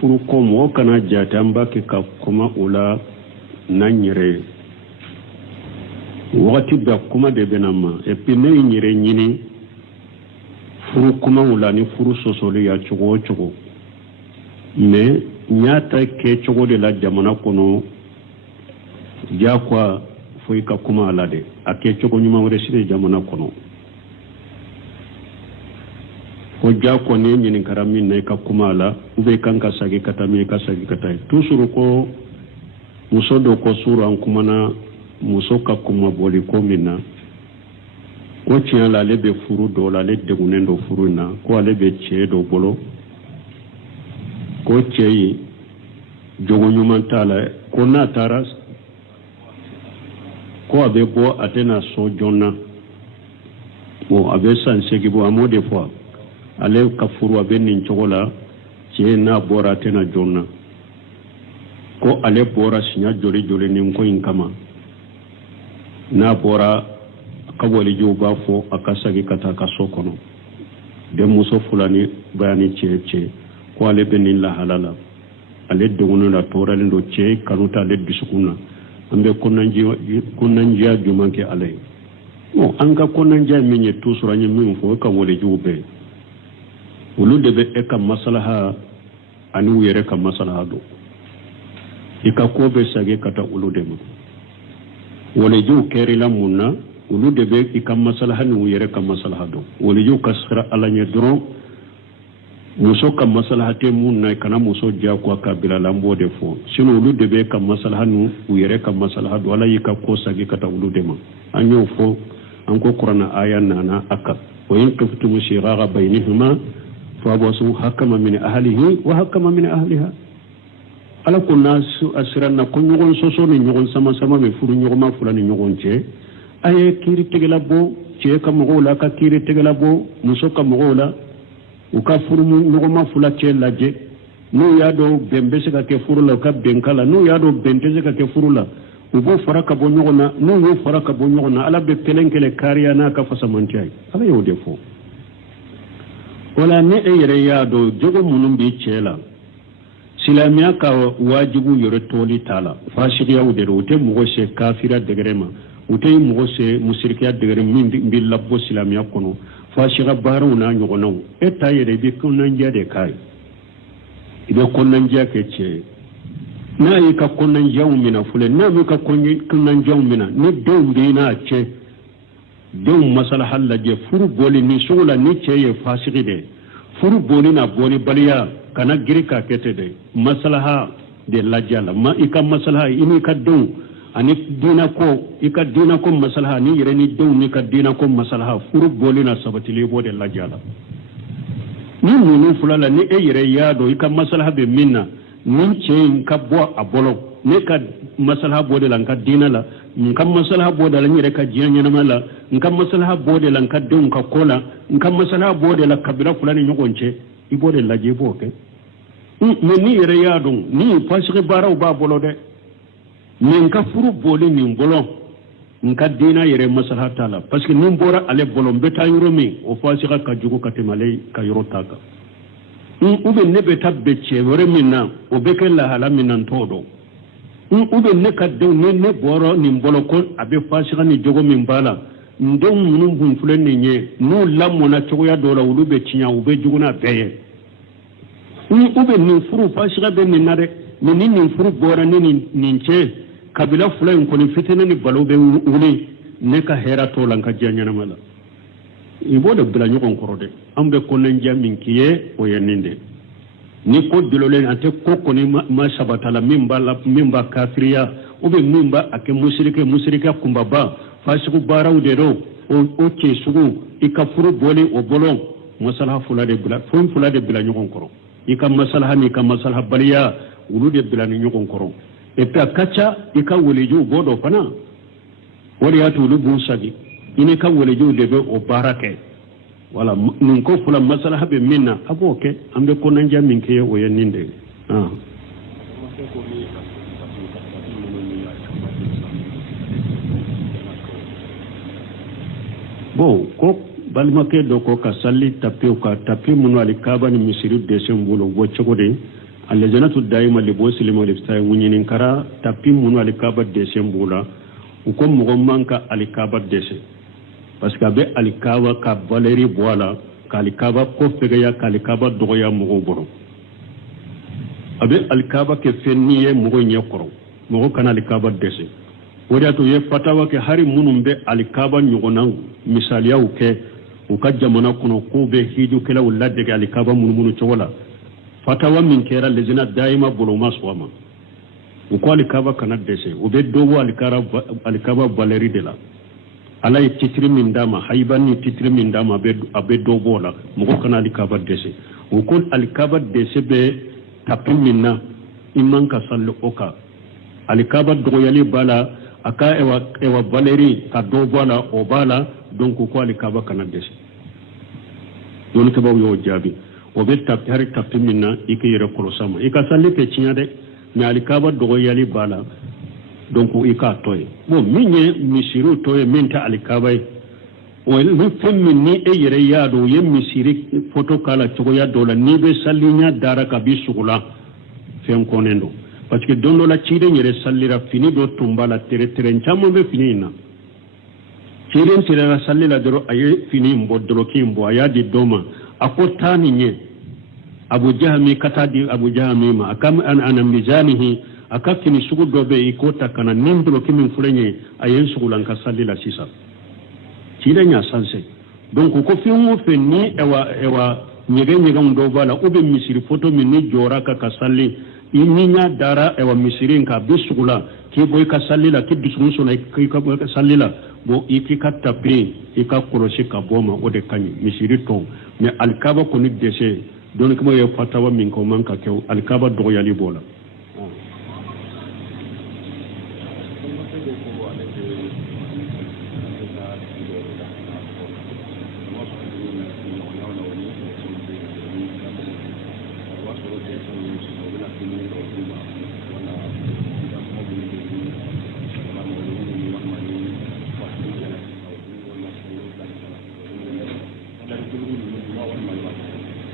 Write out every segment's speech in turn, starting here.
furu ko mo kana jatamba ke ka kuma ula nan yire wakati da kuma de benama e puis ne yire nyini furu kuma ula ni furu sosoli ya chogo mais nyata ke chogo de la jamana kono jakwa foi ka kuma ala de ake chogo nyuma wore sire jamana kono ko jako ne nyini karami ne ka kuma ala ube kanka sagi kata mi ka sagi kata tusuru ko muso do ko suru an kuma na muso ka kuma boli ko minna ko tiyan la le be furu do la le degunen do furu na ko ale be che do bolo ko cheyi jogo nyuma tala ko na taras ko abe bo atena so jonna bo abe san segi bo amode fois ale ka furu abe nin chogola che na bora tena jonna ko ale bora sinya joli nin ko in kama na bora ka wali juba fo akasagi kata ka sokono de muso fulani bayani che ko ale benin la halala ale dogono la torale do che kanuta le bisukuna ambe konanji jumanke ale no anga konanji menye tusura nyi min fo ka wali jube ulu debe eka maslaha ani uyere ka maslaha do ika kobe sage kata ulu dema wale ju keri la munna ulu debe ika maslaha ni uyere ka maslaha do wale ju kasra alanya dron muso ka maslaha te munna kana muso ja kwa kabila lambo de fo sino ulu debe ka maslaha nu uyere ka maslaha do wala yika ko sage kata ulu dema anyo fo anko qur'ana aya nana aka wa in kaftum shiraga bainihuma فابوسو حكم من أهله وحكم من أهلها على كل ناس أسرنا كل يوم سوسون يوم سما بفور يوم ما فلان يوم شيء أيه كيري تجلبو شيء كمغولا كيري تجلبو مسو كمغولا وكفور يوم ما فلان شيء لاجئ no yado bembese ka ke furula ka benkala no yado bentese ka ke furula ubo faraka bo nyogona no yo faraka bo nyogona ala be kelenkele kariya na ka fasamantiay ala yo defo wala ne eyere yado jogo munum bi chela silamiya ka wajibu yore toli tala fashiya ude rote mugo se kafira degrema ute mugo se musrikiya degre min bi labbo silamiya kono fashiya baru na nyogono eta yere bi kunanja de kai ibe kunanja ke che na yi ka kunanja umina fule na mi ka kunanja umina ne dombe na che don masala halaje furu boli ni sola ni cheye fasiki de furu boli na boli baliya kana girka kete de masalaha de lajala ma ika masalaha ini ka don ani dina ko masalaha ni yere ni don ni ka dina ko masalaha furu boli na sabatili bo de lajala ni munu fulala ni e yere yado ika masalaha be minna nin cheye ka bo abolo ne ka masalaha bo de lan ka dina la nkam masalaha boda la nyere ka jianya na mala nkam masalaha boda la nkadde nka kola nkam masalaha boda la kabila fulani nyogonche ibode la jebo ke ni yere yadon ni fasike baraw ba bolo de min ka furu bole min bolo nka dina yere masalaha tala parce que nin bora ale bolo beta yoro mi o fasika ka jugo katemale ka yoro taka ube nebe tabbe che wore minna o beke la hala minan todo ube ne ka dew ne boro ni mbolo ko abe fasika ni jogo min bala ndon munun bun fulen ni nye no lamona chogo ya dola ulube chinya ube juguna beye ube ni furu fasika be ni nare ni furu bora ni che kabila fulen ko ni fitene ni balobe uli ne ka hera to lan ka janya na mala ibode bula nyokon korode ambe ko nan jamin kiye o yeninde ni ko dilole ante ko ni ma sabatala mimba kafiriya ube mimba ake musirike kumbaba fasiku baraw de do o ke sugu ikafuru bole o bolon masalaha fulade bila nyokon koro ika masalaha ni ka masalaha baliya ulude bila nyokon koro e pe akacha ika woleju bodo fana wori atu lubu sagi ine ka woleju de be o barake wala nun ko fula masalaha be minna aboke ambe ko nan jamin ke o yeninde bo ko balmake do ko ka salli tapi ka tapi mun wali kaba ni misiri desen bolo bo chogode alle janatu daima li bo silimo li stay wunyin kara tapi mun wali kaba desen bola ko mo manka ali kaba desen parce que be ali kaba ka valeri bola ka ali kaba ko fega ya ka ali kaba do ya mo boro abe ali kaba ke fenniye mo nyekoro mo kana ali kaba desen wadato ye fatawa ke hari munum be ali kaba nyogona misaliya ke u ka jamana kono ko be hiju kala wala de ali kaba munumunu chola fatawa min kera lezina daima bolo maswama u ko ali kaba kana dese u be dogo ali kaba valeri de la ala titri min dama haybani titri min dama be abe dogo la mo kana ali kaba dese u ko ali kaba dese be tapin minna imman ka sallu oka ali kaba dogo yali bala aka ewa valeri ka do bala o bala donc ko ali kaba kana dese don ke baw yo jabi o be tap har tap minna ike yere ko sama ika salle ke cinya de mi ali kaba do yali bala donc ika toy bo minye misiru toy minta ali kaba o mi femmi ni e yere yado yem misiri photo kala to ya dola ni be sallinya dara ka bisugula fen konendo parce que dondo la cide nyere sallira fini do tumbala tere chamo be fini na cide tire la sallila doro aye fini mbodoro kimbo ayadi doma akotani nye Abu Jahmi katadi Abu Jahmi ma akam ana mizanihi akafini sugu dobe ikota kana nimbolo kimin fulenye ayen sugulan ka sallila sisa cide nya sanse donc ko fiumo fenni ewa nyege ndo bala ube misiri photo minni jora ka salli ininya dara ewa misirin ka bisugula ki boy ka sallila ki disuso na ki ka sallila bo iki ka tapi ika koroshi ka boma ode kanyi misiri to me alkaba ko ni dese don ko ye fatawa min ko man ka kew alkaba do yali bola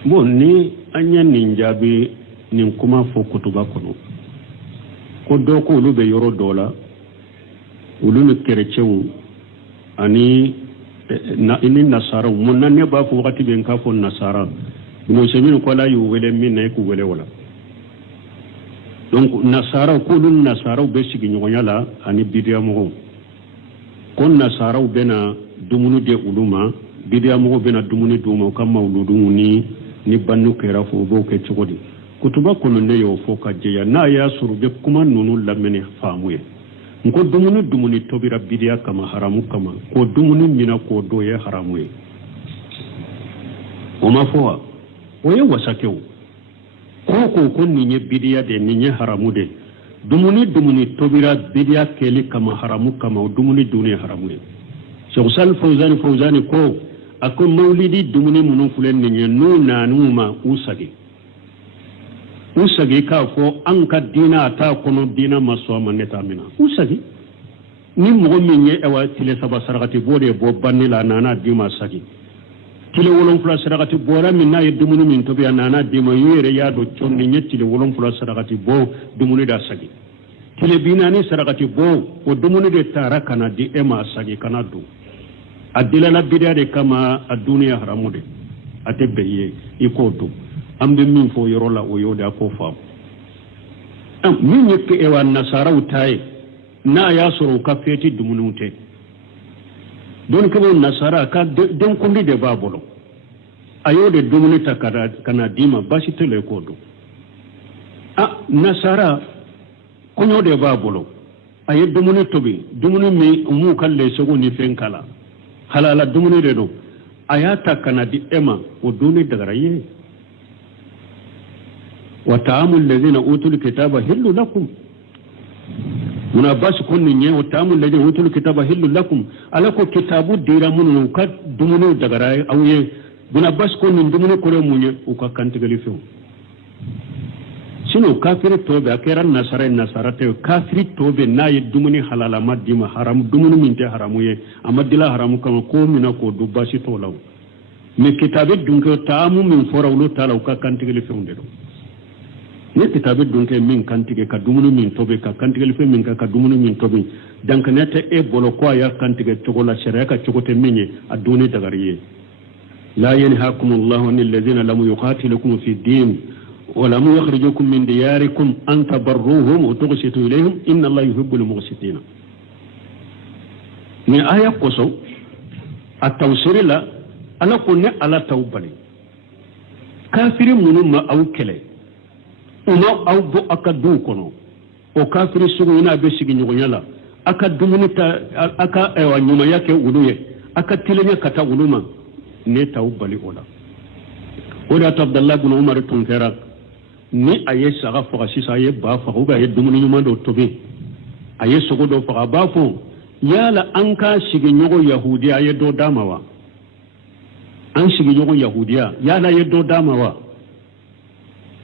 bon ni anya ninjabi nin kuma fo kutuba kono ko do ko lu be yoro dola ulu ne kerechewu ani na ini nasara mun nan ne ba fo wakati ben ka fo nasara no semin ko la yu wele min ne ku wele wala donc nasara ko lu nasara be sigi nyonyala ani bidiya mo kon nasara bena dumunu de uluma bidiya mo bena dumunu duma kam mawludu ni bannu kera fo bo ke chogodi kutuba kono ne yo fo ka jeya na ya surube kuma nunu lamene famuye nko dumuni tobira bidiya kama haramu kama ko dumuni mina ko do ye haramu ye o ma fo o ye wasakew ko ninye bidiya de ninye haramu de dumuni tobira bidiya kele kama haramu kama o dumuni duniya haramu ye Sheikh Sal Fawzani ko ako maulidi dumuni munun fulen ninye nuna numa usagi ka fo an ka dina ta kono dina maso maneta mina usagi ni mo minye ewa tile saba sarakati bode bo banila nana dima sagi tile wolon fula sarakati bora minna ye dumuni min to biya nana dima yere ya do chonni nyetile wolon fula sarakati bo dumuni da sagi tile binani sarakati bo o dumuni de tara kana di ema sagi kana du adila la bidia de kama adunia haramude atebeye ikoto ambe min fo yorola o yoda ko fa min yake ewa nasara utai na ya soro ka feti dumunute don ko nasara ka den kundi de babolo ayode dumunita kana dima bashi tele kodo nasara kunyo de babolo ayi dumunito bi dumuni mi mu kalle sogo ni fenkala halala dumuni de do ayata kana di ema o duni dagaraye wa ta'amul ladina utul kitaba hillu lakum muna basu kunni nye wa ta'amul ladina utul kitaba hillu lakum alako kitabu dira mun ka dumuni dagaraye awye muna basu kunni dumuni kore munye o ka kantigali fe sino kafiri tobe akera nasara te kafiri tobe na ye dumuni halala madima haram dumuni minte haramu ye amadila haramu kama ko mina ko do basi to law me kitabe dunke taamu min fora ulo tala ka kantigele feunde do ne kitabe dunke min kantige ka dumuni min tobe ka kantigele fe min ka dumuni min tobe dankanete e bolo ko ya kantige togola sharia ka chogote minye aduni dagariye la yanhaakumullahu anil ladina lam yuqatilukum fi din ولم يخرجوكم من دياركم أن تبروهم وتقسطوا إليهم إن الله يحب المقسطين. من آية قصو التوسير لا أنا قلنا على توبلي كافر منما أو كلي وما أو بو أكدو كنو وكافر سوينا بسيجي نغنيلا أكدمني أكا أيوة نيوما يكي ولوية أكتلني كتا ولوما نتوبلي أولا ولا عبد الله بن عمر تنكرا ni aye saga faga sisa aye ba faga uba aye dumuni nyuma do tobi aye sogo do faga ba fo yala an ka shige nyogo yahudi aye do damawa an shige nyogo yahudiya yala aye do damawa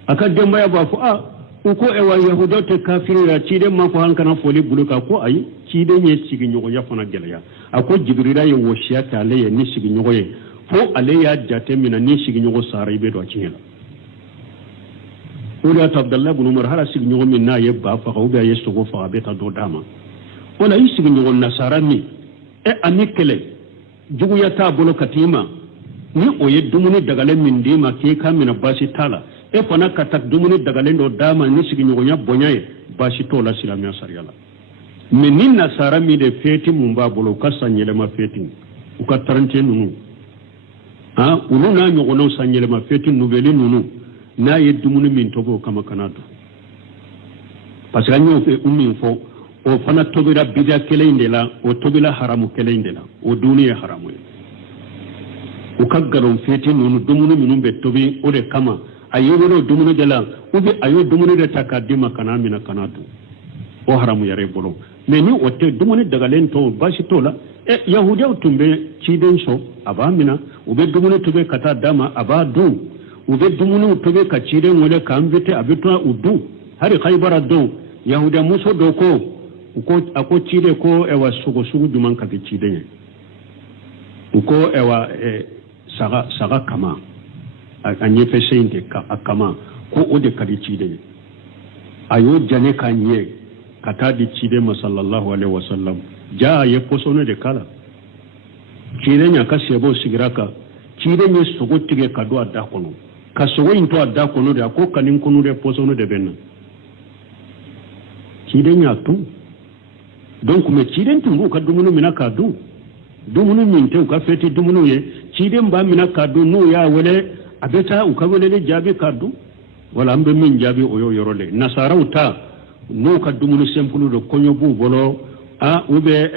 aka demba ya ba fo uko ewa yahudo te kafiru ya chide ma ko hankana foli buluka ko ayi chide nye shige nyogo ya fona gelaya ako jibrila ye woshiya ta le ye ni shige nyogo ye fo ale ya jate mina ni shige nyogo sara ibe do chinyela ولا عبد الله بن عمر هلا سيغ نيغو من نايب با فاو بي يسوغو فا بيتا دو داما ولا يسيغ نيغو نصاراني اي اميكلي جوغو يتا بولو كاتيما ni oye dumuni dagale min dima ke ka mina basi tala e fana katak dumuni dagale do dama ni sigi nyogo nya bonyaye basi to la silamia sariala mais ni nasara mi de feti mumba bolo kasanyele ma feti u ka tarante nunu unu na nyogo no sanyele ma feti nubeli nunu na ye dumuni min tobo kama kanado parce que anyo fe ummi fo o fana tobira bidya kele indela o tobila haramu kele indela o duniya haramu o kaggaron feti nunu dumuni minun be tobi o de kama ayo wono dumuni de la ubi ayo dumuni de takadima kana mina kanado o haramu yare bolo mais ni o te dumuni daga len to bashi to la yahudiya tumbe ciden so aba mina ube dumuni tobe kata dama aba du ube dumuni tobe ka ciden wala ka ambete abitwa udu hari khaybara do yahudiya muso do ko ako cide ko ewa sugo duman ka ciden ko ewa saga kama anye fesende ka akama ko ode ka ciden ayo jane kanye kata di cide sallallahu alaihi wasallam ja ye posono de kala cide nya ka sebo sigiraka cide nye sogo tige kado adda kono ka sogo into adda kono de ko kanin kono de posono de benna cide nya tu donc me cide tungu ka dumunu mina ka du dumunu min te ka feti dumunu ye cide mba mina ka du no ya wele abeta u ka wele jabi ka du wala ambe min jabi o yo yorole nasara uta no ka dumunu sempulu do konyo bu bolo ube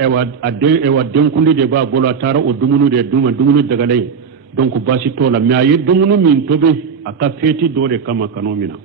ewa denkundi de ba bolo tara o dumunu de dumunu daga lay donc basi tola mais ayi dumunu min tobe aka feti do de kama kanomina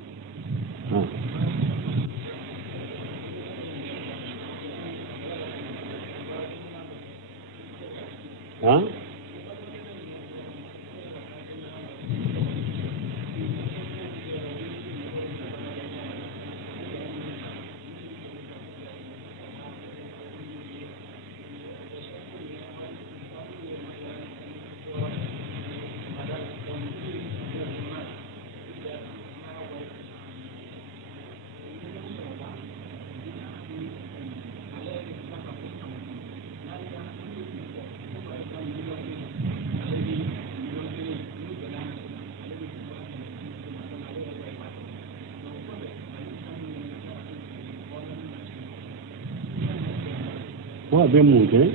wa be munke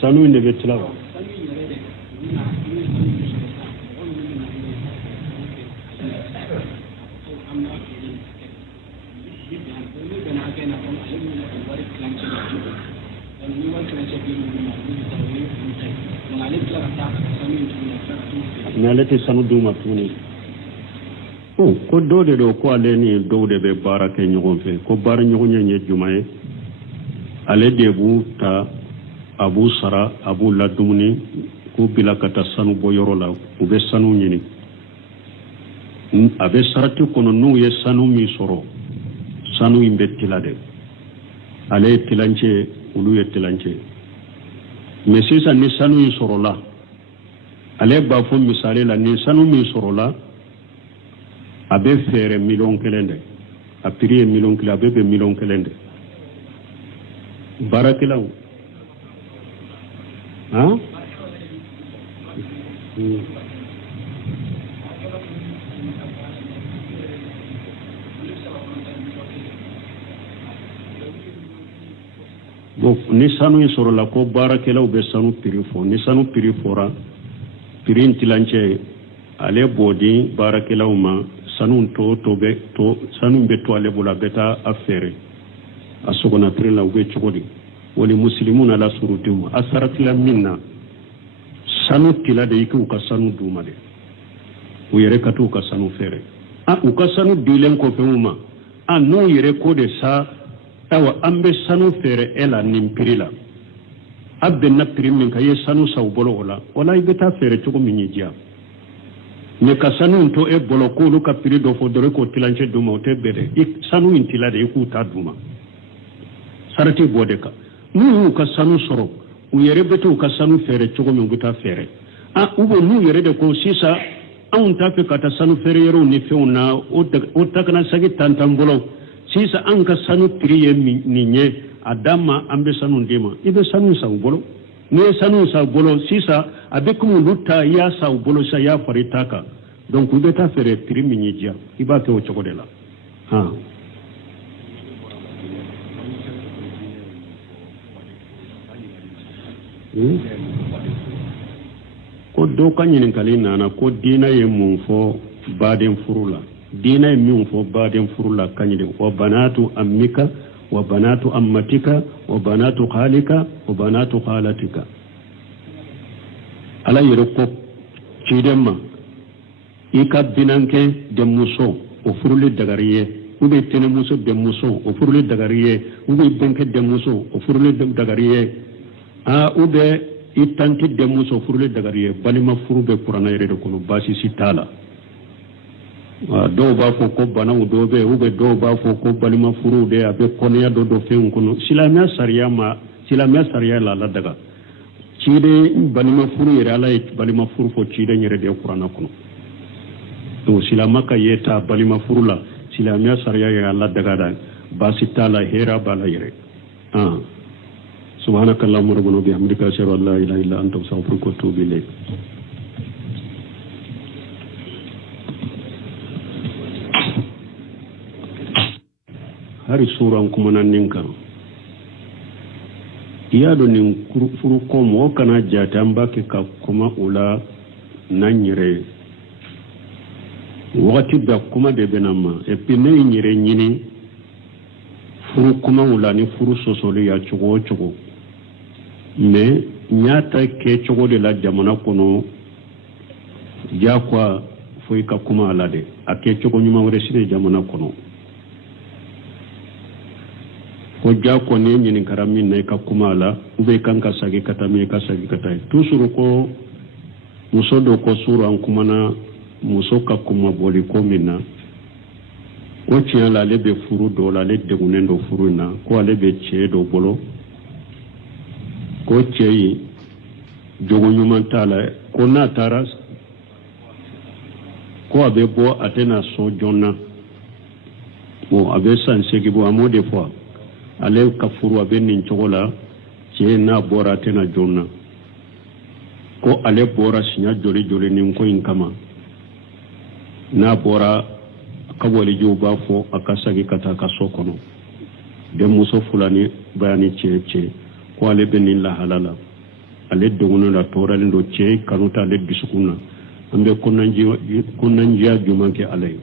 sanu ne betlawa nalete sanu duma tuni ko dode do ko aleni dode be barake nyogon fe ko bar nyogon nye jumaye ale debu ta abu sara abu ladumni ko bilakata sanu boyoro la ube sanu nyini abe sarati kono nu ye sanu mi soro sanu imbe tilade ale tilanche ulu ye tilanche mais sisa ni sanu yi soro la ale ba fo misale la ni sanu mi soro la abe fere million kelende a prix million kila abe be million kelende barakilaw ha bon ni sanu soro la ko barakelaw be sanu prix fo ni sanu prix fora prix tilanche ale bodi barakelaw ma sanu to be to sanu be to ale bula beta affaire asogona prix la ube chogodi wali muslimuna la surutum asaratila minna sanu tilade iku ka sanu dumade o yere katu ka sanu fere u ka sanu dilen ko fewuma no yere ko de sa tawa ambe sanu fere ela nimpirila abbe na primin ka ye sanu saw bolo wala ibeta fere to ko minijia ne ka sanu to e bolo ko lu ka piri do fo dore ko tilanche duma o te bede sanu intilade iku ta duma sarati bodeka nu ka sanu soro u yere beto ka sanu fere to min guta fere ubo nu yere de ko sisa an ta fe kata sanu fere yero ni feuna o takana sagi tantambolo sisa an ka sanu priye ninye adama ambe sanu ndema ibe sanu sa bolo ne sanu sa bolo sisa abekum lutta ya sa bolo sa ya faritaka donc ube ta fere pri minijia iba ke o chokodela ko do kanyin kalina na ko dina ye mun fo baden furula dina ye mun fo baden furula kanyide wa banatu ammika wa banatu ammatika wa banatu khalika wa banatu khalatika ala yero ko cidemma ika binanke de muso o furule dagariye ube tene muso de muso o furule dagariye ube benke de muso o furule dagariye ube itanti de muso furule dagariye balima furube qur'ana yere de kono basi sitala do ba fo ko banaw do be ube do ba fo ko balima furu de abe konya do fen kono silamiya sariya la daga cide balima furu yere ala balima furu fo cide nyere de qur'ana kono to silamaka yeta balima furu la silamiya sariya ya la daga da basi tala hera bala yere سبحانك اللهم ربنا وبحمدك اشهد ان لا اله الا انت استغفرك واتوب اليك hari suran kuma nan ninka iyado nin furu ko mo kana jata mbake ka kuma ula nan yire wakati da kuma de benama e pinne yire nyini furu kuma ula ni furu sosoli ya chogo mais nyata ke chogo de la jamana kono jakwa foi ka kuma alade ake chogo nyuma wore sine jamana kono ko jako ne nyini karamin ne ka kuma ala ube kanka sagi kata me ka sagi kata tusuru ko muso do ko suru an kuma na muso ka kuma boli ko minna ko tiya la lebe furu do la le de gunendo furu na ko lebe che do bolo ko cei jogo nyuman tala ko na taras ko abe bo atena so jonna bo abe san segi bo amode fois ale kafuru abe nin chogola ce na bora atena jonna ko ale bora sinya joli nin ko in kama na bora kawali juba fo akasagi kata kasokono de muso fulani bayani ce ko ale benin la halala ale dogono la torale ndo ce kanuta ale bisukuna ambe konanji jumanke alay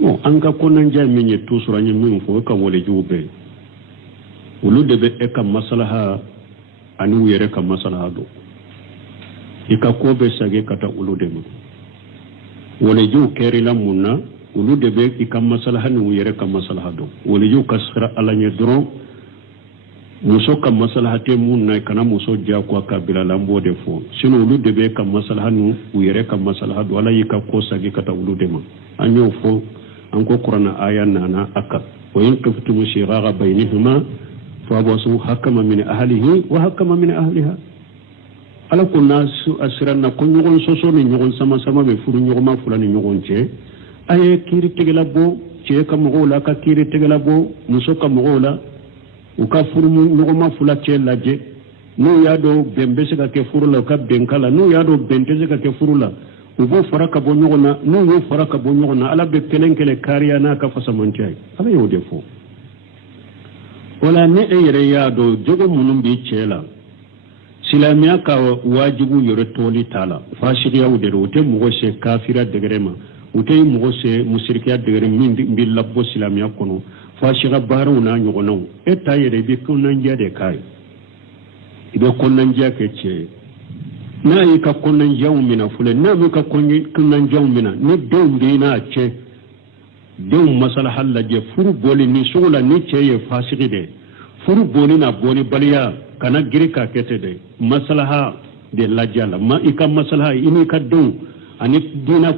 no anga konanji menye tusura nyi min fo ka wole jube ulu de be e kam maslaha ani yere kam maslaha do ika ko be sage kata ulu de ma wala ju keri la munna ulu de be ika maslaha ni yere ka maslaha do wala ju kasra alanya dron muso ka maslaha te munna kana muso ja ko ka bila lambo de fo sino ulu de be ka maslaha nu yere ka maslaha do wala ika ko sage kata ulu de ma anyo fo an ko qur'ana aya nana aka wa in kaftum shiraga bainahuma fa basu hakama min ahlihi wa hakama min ahliha ala ko nasu asranna ko nyogon soso ni nyogon sama sama be furu nyogoma fulani nyogon ce aye kiri tegela bo ce ka mogola ka kiri tegela bo muso ka mogola u ka furu nyogoma fula ce laje no yado bembe se ka ke furu la ka benkala no yado bente se ka ke furu la u bo faraka bo nyogona no yo faraka bo nyogona ala be kelenkele kariya na ka fasamanti ay ala yo defo wala ne yere yado jogo munum bi cela silamiya ka wajibu yore toli tala fashiriya udere ute mugo se kafira degrema ute mugo se musrikiya degre min bi labbo silamiya kono fashira baru na nyogono eta yere bi kunanja de kai ibe kunanja ke ce na yi ka kunanja umina fule na mi ka kunanja umina ni don bi na ce don masala halaje furu boli ni sugula ni ce ye fashiri de furu boli na boli baliya kana girka kete de maslaha de lajala ma ika maslaha ini ka don ani dina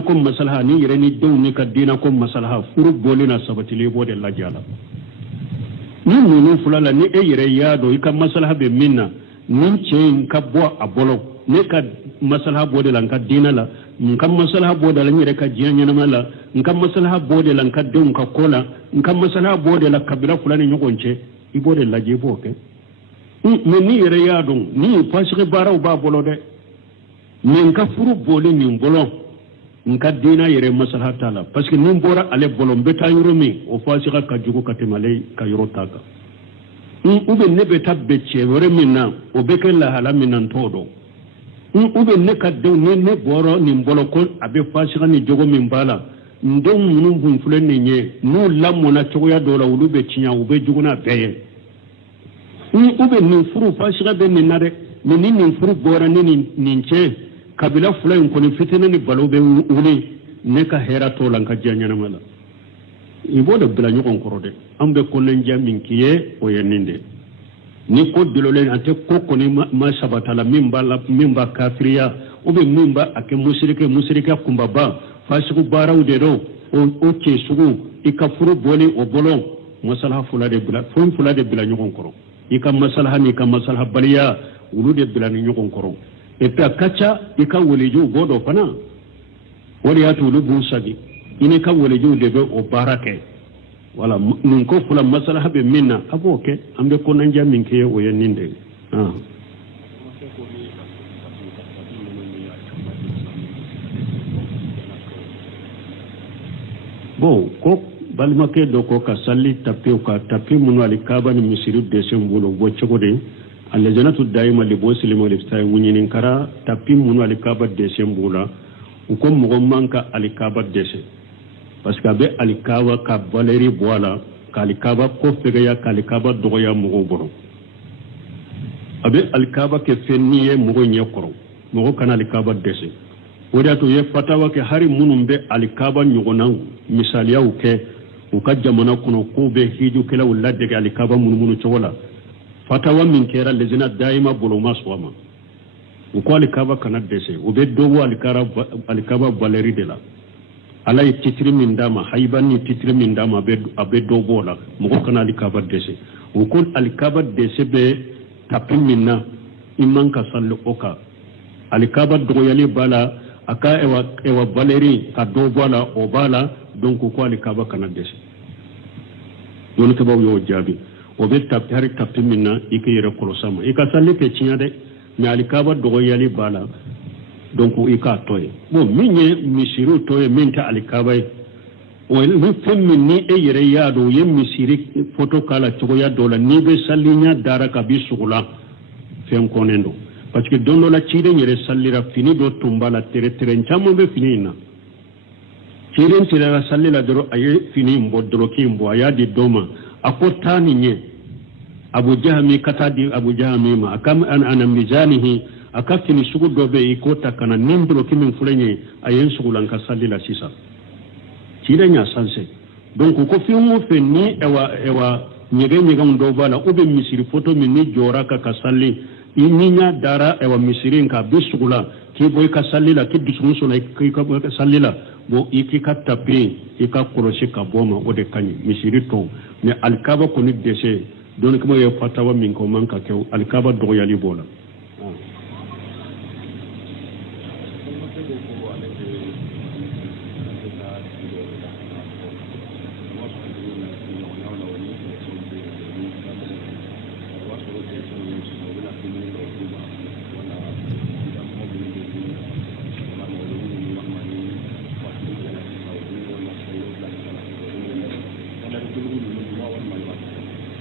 ko maslaha ni yere ni don ni ka dina ko maslaha furu boli na sabati le bode lajala ni nunu fulala ni yere yado ika maslaha be minna nin ce ka bo abolo ne ka maslaha bode lan ka dina la nka maslaha bode lan yere ka jianya na mala nka maslaha bode lan ka don ka kola nka maslaha bode la kabila fulani nyogonche ibode laje boke mais ni yere yadon ni fasike baraw ba bolo de men ka furu boli ni bolo nka dina yere maslaha tala parce que nin bora ale bolo beta yoro mi o fasika ka jugo katemale ka yoro taka ube ne beta beche wore minna o beke la hala minan todo ube ne ka de ne boro ni bolo ko abe fasika ni jogo min bala ndon munun bun fulen ni nye no lamona choya dola ulube chinya ube juguna beye ube ni furu fashiga be ni nare ni furu bora ni ninche kabila fulen ko ni fitina ni balobe uli ne ka hera to lan ka janya na mala ibodo bila nyokon korode ambe ko nan jamin kiye o yeninde ni ko dilole ante ko ni ma sabata la mimba kafiriya ube mimba ake musirike kumbaba fasiku baraw de do o ce sugu ika furu boli o bolon masalaha fulade bila nyokon koro ika masalaha ni ka masalaha baliya ulu de bila nyokon koro e pe kacha ika woliju godo fana wori atu lu bu sagi ine ka woliju de be o barake wala nun ko fula masalaha be minna aboke ambe ko nan jamin ke o yeninde bon ko balmake do ko ka salli tapi mun wali kaba ni misiru de sembulo bo chogode alle janatu daima li bo silimo li tay munyin kara tapi mun wali kaba de sembula ko mo manka ali kaba de se parce que be ali kaba ka valeri boala ka ali kaba ko fega ya ka ali kaba do ya mo boro abe ali kaba ke fenniye mo nyekoro mo kana ali kaba de se wadato ye fatawa ke hari munum be alikaba nyugona misaliya uke uka jamana kuno ko be hiju kala uladde ke alikaba munumunu chogola fatawa min kera lezina daima bolo maswama uko alikaba kana dese ube dogo alikaba valeri de la alay titri min dama haybani titri min dama abe dogo la mo kana alikaba dese uko alikaba dese be tapin minna imman ka sallu oka alikaba dogo yali bala aka ewa valeri ka do bala o bala donc ko ali kaba kana desi don ke baw yo jabi o be tap har tap minna ikere ko sama ika salle pe cinya de mi ali kaba do yali bala donc ika toy bo minye misiru toy minta ali kaba o ni femmi ni e yere yaado yem misiri photo kala to ya dola ni be sallinya dara ka bi sugula fem konendo parce que dono la cide nyere sallira fini do tumbala tere chamo be fini na ciren tira la sallila doro aye fini mbo doro kimbo ayadi doma akotani nye abu jahmi katadi abu jahmi ma akam ana mizanihi aka fini sugu dɔ bɛ i ko ta kana nin dɔrɔn kimin fulenye a ye sugulan ka salli la sisan cire nya sanse donc ko fi mo fe ni ewa nyege nyega ndo bala o be misiri photo min ni jora ka salli ni nya dara ewa misiri ka bi sugula ki boy ka salli la ki dusun so na ki ka salli la bo iki ka tapi ika koroshi ka boma o de kanyi misiri to ne alkaba ko ni dese don ko ye fatawa min ko man ka ke alkaba do yali bola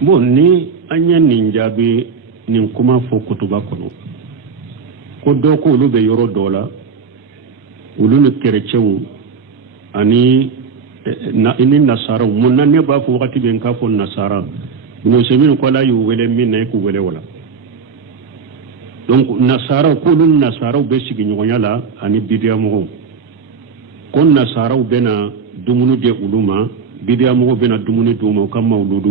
bon ni anya ninjabi nin kuma fo kutuba kono ko do ko lu be yoro dola ulu ne kerechewu ani na ini nasara mun nan ne ba fo wakati ben ka fo nasara no semin ko la yu wele min ne ku wele wala donc nasara ko lu nasara be sigi nyonya la ani bidiya mo ko nasara be na dumunu de uluma bidiya mo be na dumunu duma kam mawludu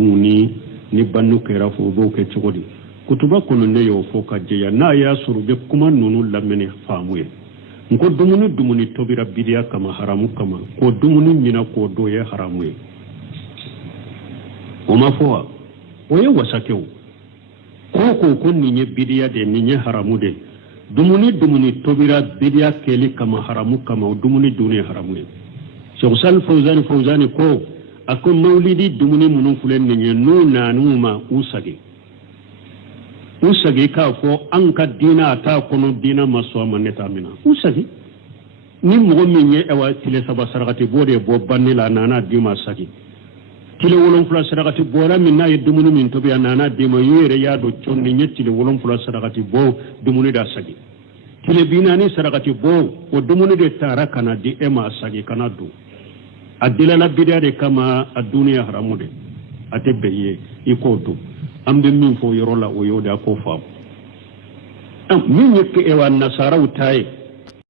ni bannu kera fo bo ke chogodi kutuba kono ne yo fo ka jeya na ya suru be kuma nunu lamene famuye ngo dumuni tobira bidiya kama haramu kama ko dumuni mina ko do ye haramu ye o ma fo o ye wasakew ko ni nye bidiya de ni nye haramu de dumuni tobira bidiya keli kama haramu kama o dumuni duni haramu ye so sal fawzani ko ako maulidi dumuni munun fulen ne no nanuma usage ka fo an ka dina ta kono dina maso maneta mina usage ni mo minye ewa tile saba sarakati bode bo banila nana dima sagi tile wolon fula sarakati bora minna ye dumuni min tobi nana dima yere ya do chonni nyetile wolon fula sarakati bo dumuni da sagi tile binani sarakati bo o dumuni de tara kana di ema sagi kana do adila la bidia de kama adunia haramude atebeye ikoto ambe min fo yorola o yoda ko fa min yeke ewa nasara utaye